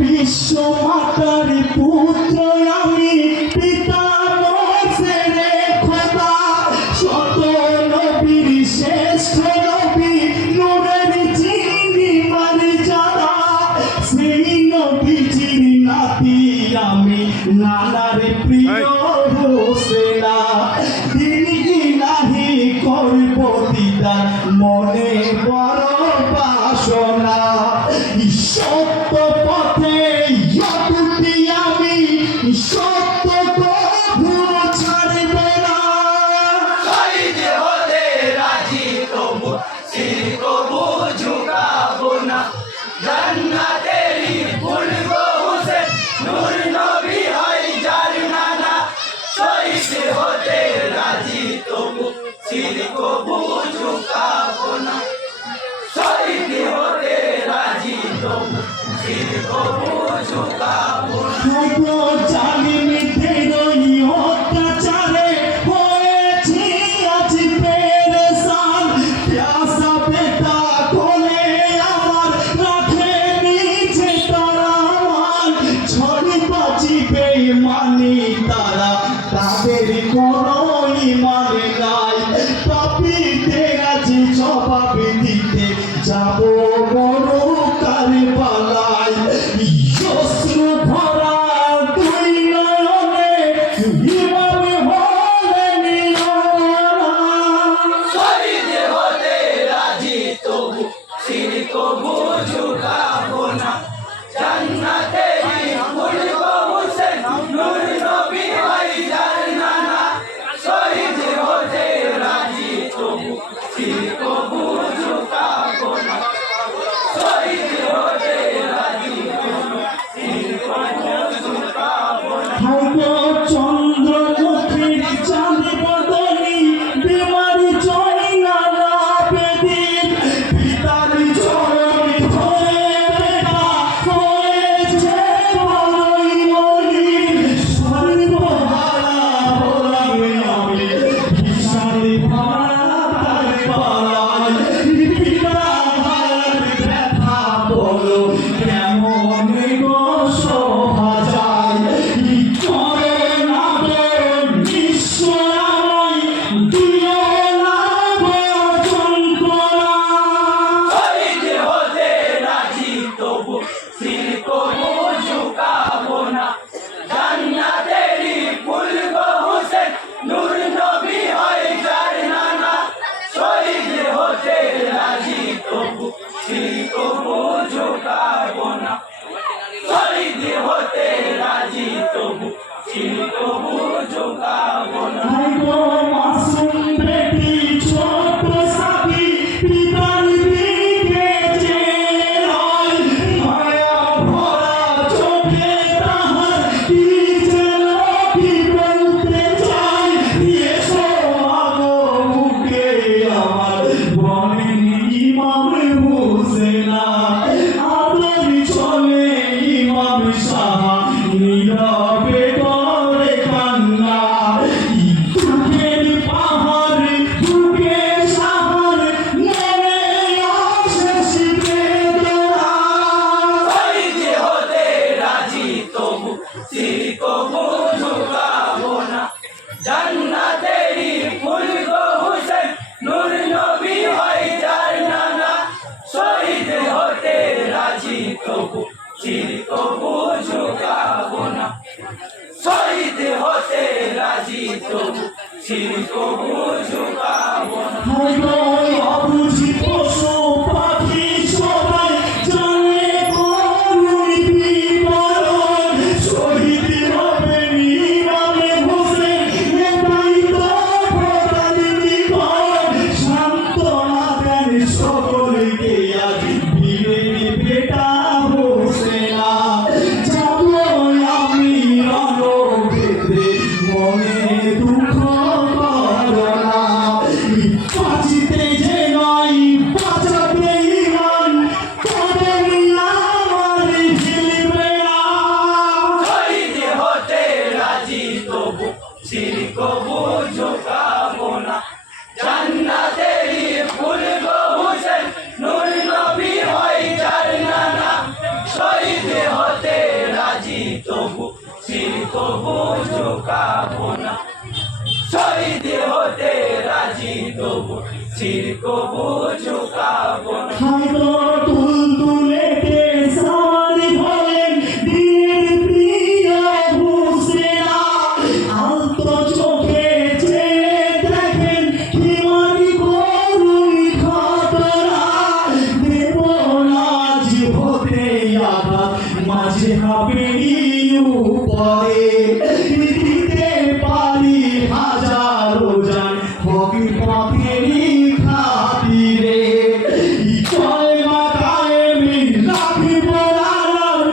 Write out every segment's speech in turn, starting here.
বিশ্ব মাতার পুত্র আমি পিতা রে খোদা শত নবীর শ্রেষ্ঠ নবী নূরের চিনি মারি যারা সেই নবীজির নাতি আমি নানার প্রিয় হোসেনা তিনি ইলাহি করব দিদার মনে বড় বাসনা সত্য পথে আমি সত্য কভু ছাড়ব না শহীদ হতে রাজি তবু শির কবু ঝুঁকাবো না জান্নাতেরই ফুল গো হোসেন নূর নবী হয় যার নানা শহীদ হতে রাজি তবু শির কবু ঝুঁকাবো না শহীদ হতে রাজি তবু শির কবু ঝুঁকাবো না জালিমদের ওই অত্যাচারে হয়েছি আজ পেরেশান প্যাসা পেটা কোলে আমার রাখে নিচে তারা মান ছড়ি বাঁচিবে মানি তারা তাদের কোনো ইমান নাই পাপীদের আজ জবাব দিতে যাব বড় কারবালায় অশ্রু ভরা দুই নয়নে ইমাম হলেন শহীদ হতে রাজি তবু শির কবু ঝুঁকাবো না জান্নাতেরই ফুল গো হোসেন নূর নবী হয় যার নানা শহীদ হতে রাজি তবু সির কবু ঝুঁকাবো না। হয়তো অবুঝি পশু পাখি সবাই জানে করুণ বিবরণ, শহীদ হবেন ইমাম হোসেন, এটাই তো প্রধান নিবরণ। সান্ত্বনা দেন সকলকে আজ বীরের বেটা হোসেনা, যাবো আমি রণক্ষেত্রে, মনে দুঃখ করো না। বাঁচিতে যে নয় বাঁচাতে ইমান, তাদের আমার হিলবে না। শহীদ হতে রাজি তবু সির কবু ঝুঁকাবো না। জান্নাতেরই ফুল গো হোসেন, নূর নবী হয় যার নানা। শহীদ হতে রাজি তবু সির কবু ঝুঁকাবো না। শহীদ হতে রাজি তবু সির কবু ঝুঁকাবো না। হয়তো তুলতুলেতে সাওয়ার হলেন দিনের প্রিয় হোসেনা, আলতো চোখে চেয়ে দেখেন হিমানি করুণ খতরা। দেবরাজ হতে আঘাত মাঝে হাবেরি উপরে, দিতে পারি হাজারো জান হকের পথেরই খাতিরে। জয় মা কায়েমিন রাখিব আলাম,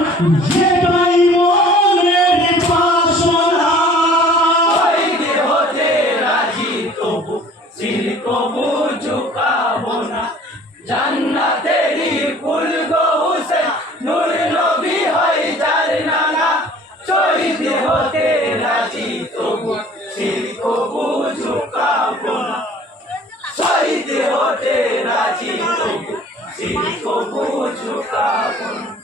এটাই মনের বাসনা। শহীদ হতে রাজি তবু সির কবু ঝুঁকাবো না। জান্নাতেরই ফুল গো হোসেন, নূর নবী হয় যার নানা। শহীদ হতে রাজি তবু সির কবু ঝুঁকাবো না। শহীদ হতে রাজি তবু সির কবু ঝুঁকাবো না।